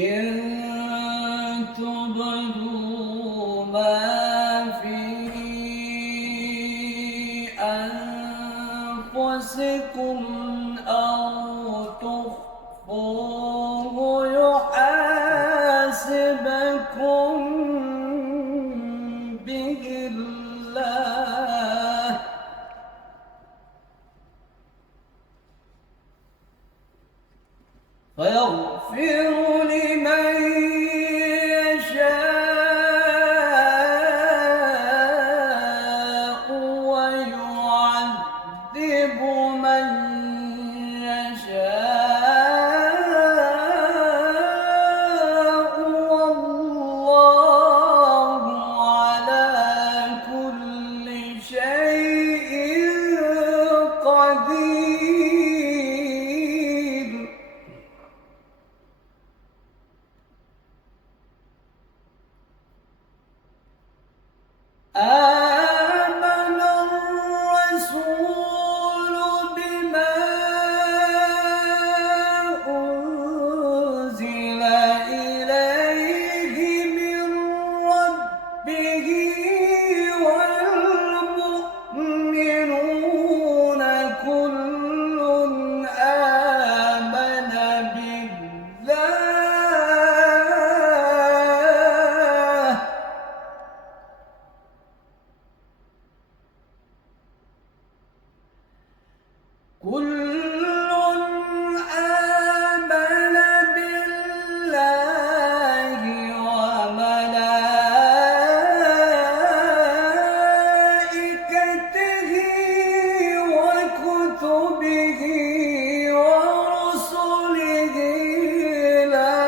إن تبدوا ما في أنفسكم أو تخفوه يحاسبكم به الله فيغفر لمن يشاء ويعذب من يشاء والله على كل شيء قدير. آمن الرسول بما أنزل إليه من ربه والمؤمنون كل آمن بالله وملائكته وكتبه ورسله لا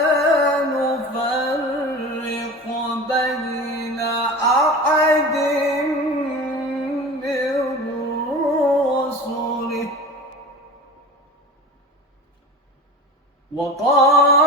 نفرق بين أحد من رسله وقال